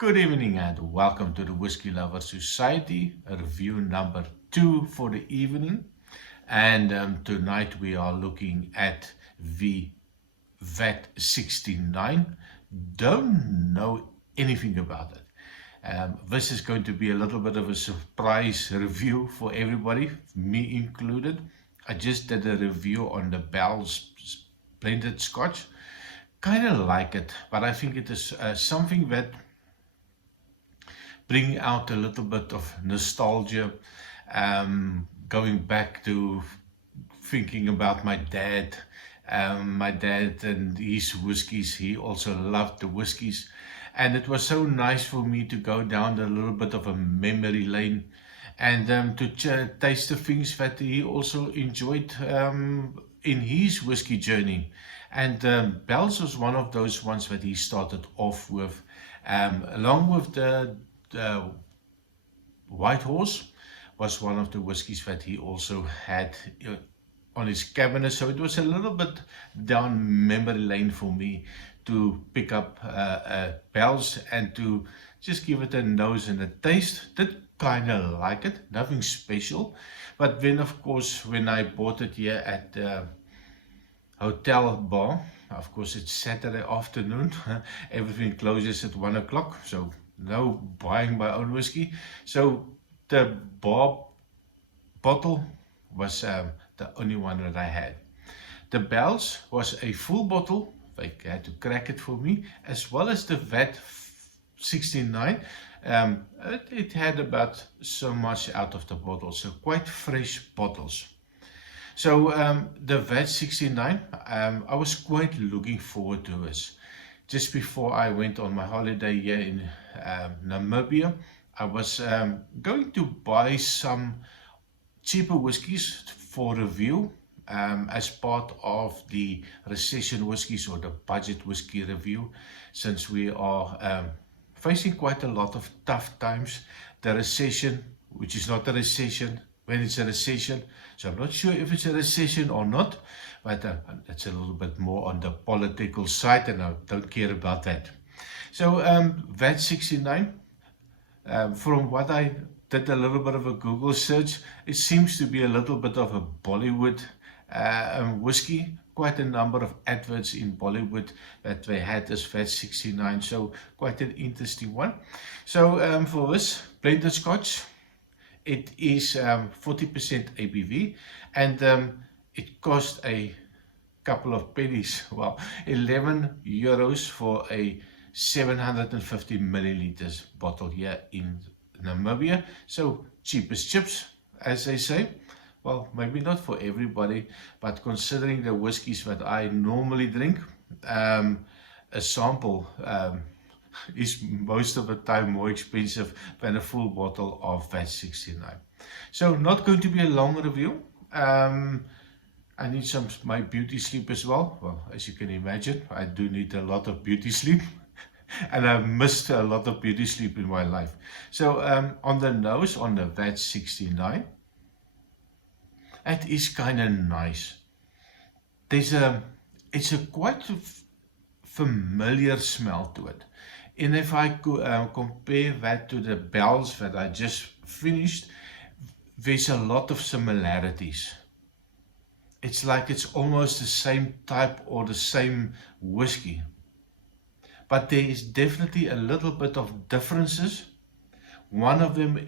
Good evening and welcome to the Whiskey Lover Society, review number 2 for the evening. And tonight we are looking at the VAT 69. Don't know anything about it. This is going to be a little bit of a surprise review for everybody, me included. I just did a review on the Bell's blended scotch. Kind of like it, but I think it is something that bring out a little bit of nostalgia, going back to thinking about my dad and his whiskies. He also loved the whiskies, and it was so nice for me to go down a little bit of a memory lane and to taste the things that he also enjoyed in his whiskey journey. And Bell's was one of those ones that he started off with, along with the White Horse was one of the whiskies that he also had on his cabinet. So it was a little bit down memory lane for me to pick up Bell's and to just give it a nose and a taste. Did kind of like it, nothing special. But then, of course, when I bought it here at the hotel bar, of course, it's Saturday afternoon. Everything closes at 1 o'clock. So no buying my own whiskey. So the bar bottle was the only one that I had. The Bell's was a full bottle. They had to crack it for me, as well as the VAT 69. It had about so much out of the bottle, so quite fresh bottles. So the VAT 69, I was quite looking forward to this. Just before I went on my holiday here in Namibia, I was going to buy some cheaper whiskies for review as part of the recession whiskies or the budget whiskey review, since we are facing quite a lot of tough times. The recession, which is not a recession, when it's a recession, so I'm not sure if it's a recession or not, but that's a little bit more on the political side, and I don't care about that. So VAT 69, from what I did a little bit of a Google search, it seems to be a little bit of a Bollywood whiskey. Quite a number of adverts in Bollywood that they had this VAT 69, so quite an interesting one. So for this blended scotch, it is 40% ABV, and it cost a couple of pennies. Well, 11 euros for a 750 milliliters bottle here in Namibia. So cheap as chips, as they say. Well, maybe not for everybody, but considering the whiskies that I normally drink, a sample is most of the time more expensive than a full bottle of VAT 69. So not going to be a long review. I need my beauty sleep as well. Well, as you can imagine, I do need a lot of beauty sleep. And I've missed a lot of beauty sleep in my life. So on the nose, on the VAT 69, it is kind of nice. It's a quite familiar smell to it. And if I could compare that to the Bell's that I just finished, there's a lot of similarities. It's like it's almost the same type or the same whiskey. But there is definitely a little bit of differences. One of them,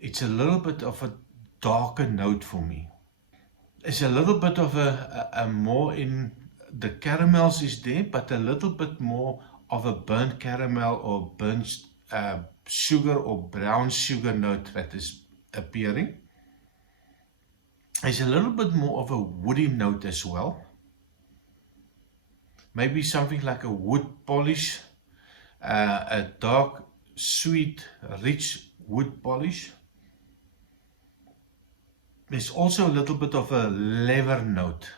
it's a little bit of a darker note for me. It's a little bit of a more in the caramels is there, but a little bit more of a burnt caramel or burnt sugar or brown sugar note that is appearing. There's a little bit more of a woody note as well. Maybe something like a wood polish, a dark, sweet, rich wood polish. There's also a little bit of a leather note,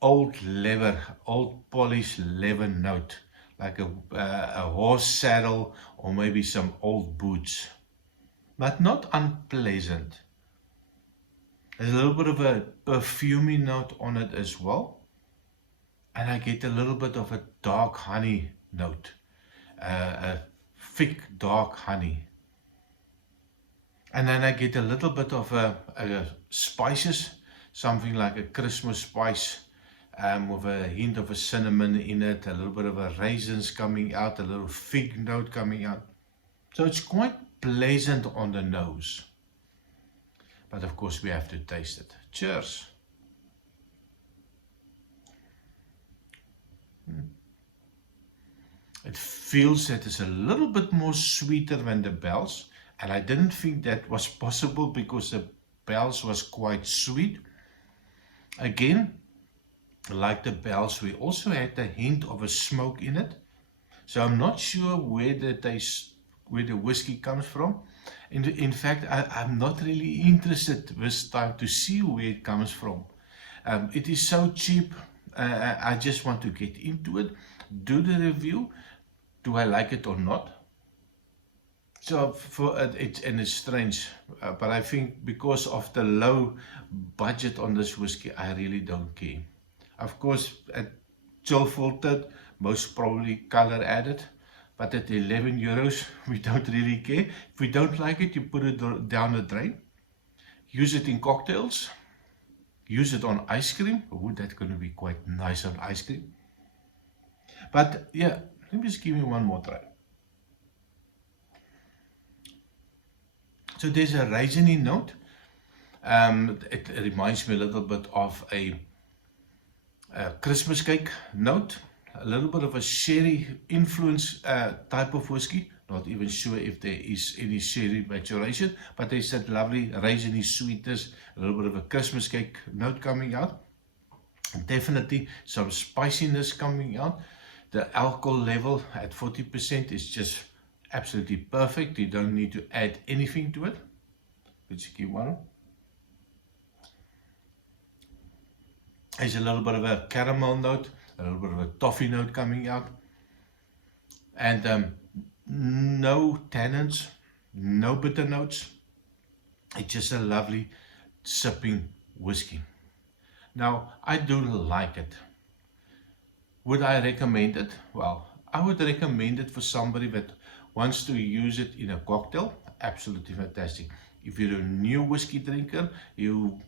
old leather, old polished leather note, like a horse saddle or maybe some old boots, but not unpleasant. There's a little bit of a perfumey note on it as well. And I get a little bit of a dark honey note, thick, dark honey. And then I get a little bit of spices, something like a Christmas spice, with a hint of a cinnamon in it, a little bit of a raisins coming out, a little fig note coming out. So it's quite pleasant on the nose. But of course we have to taste it. Cheers. It feels that it's a little bit more sweeter than the Bell's, and I didn't think that was possible because the Bell's was quite sweet. Again, like the Bell's, we also had a hint of a smoke in it. So I'm not sure where the whiskey comes from. In fact, I'm not really interested this time to see where it comes from. It is so cheap. I just want to get into it, do the review. Do I like it or not? So it's strange, but I think because of the low budget on this whiskey, I really don't care. Of course, at chill filtered, most probably color added, but at 11 euros, we don't really care. If we don't like it, you put it down the drain. Use it in cocktails. Use it on ice cream. Oh, that's going to be quite nice on ice cream. But yeah, let me just give you one more try. So there's a raisiny note. It reminds me a little bit of a Christmas cake note. A little bit of a sherry influence type of whiskey. Not even sure if there is any sherry maturation, but there's that lovely raisiny sweetness, a little bit of a Christmas cake note coming out. Definitely some spiciness coming out. The alcohol level at 40% is just absolutely perfect. You don't need to add anything to it. Let's give one. There's a little bit of a caramel note, a little bit of a toffee note coming out. And no tannins, no bitter notes. It's just a lovely sipping whiskey. Now, I do like it. Would I recommend it? Well, I would recommend it for somebody that wants to use it in a cocktail. Absolutely fantastic. If you're a new whiskey drinker, you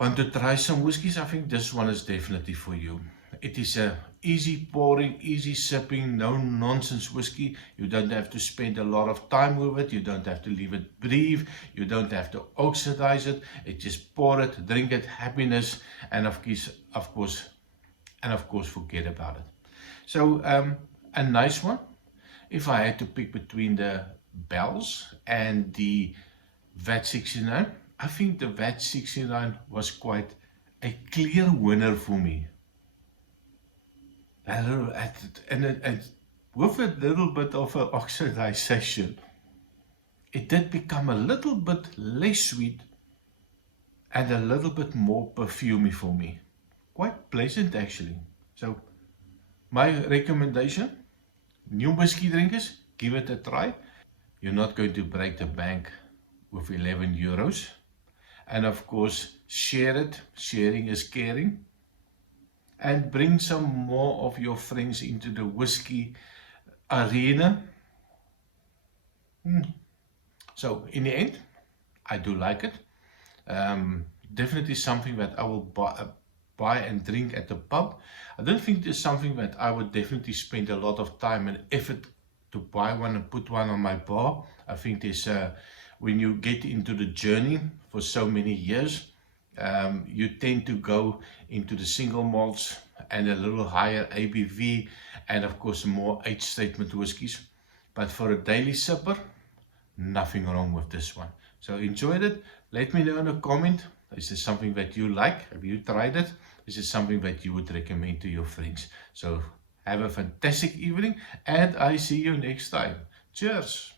want to try some whiskeys, I think this one is definitely for you. It is a easy pouring, easy sipping, no nonsense whiskey. You don't have to spend a lot of time with it. You don't have to leave it breathe. You don't have to oxidize it. It just pour it, drink it, happiness, and of course, forget about it. So a nice one. If I had to pick between the Bell's and the VAT 69, I think the VAT 69 was quite a clear winner for me. And with a little bit of an oxidization, it did become a little bit less sweet and a little bit more perfumey for me. Quite pleasant actually. So my recommendation, new whiskey drinkers, give it a try. You're not going to break the bank with 11 euros. And of course, share it. Sharing is caring. And bring some more of your friends into the whiskey arena. So in the end, I do like it. Definitely something that I will buy and drink at the pub. I don't think there's something that I would definitely spend a lot of time and effort to buy one and put one on my bar. I think there's when you get into the journey for so many years, you tend to go into the single malts and a little higher ABV and of course more age statement whiskies. But for a daily sipper, nothing wrong with this one. So enjoyed it. Let me know in a comment. Is this something that you like? Have you tried it? Is it something that you would recommend to your friends? So have a fantastic evening and I see you next time. Cheers.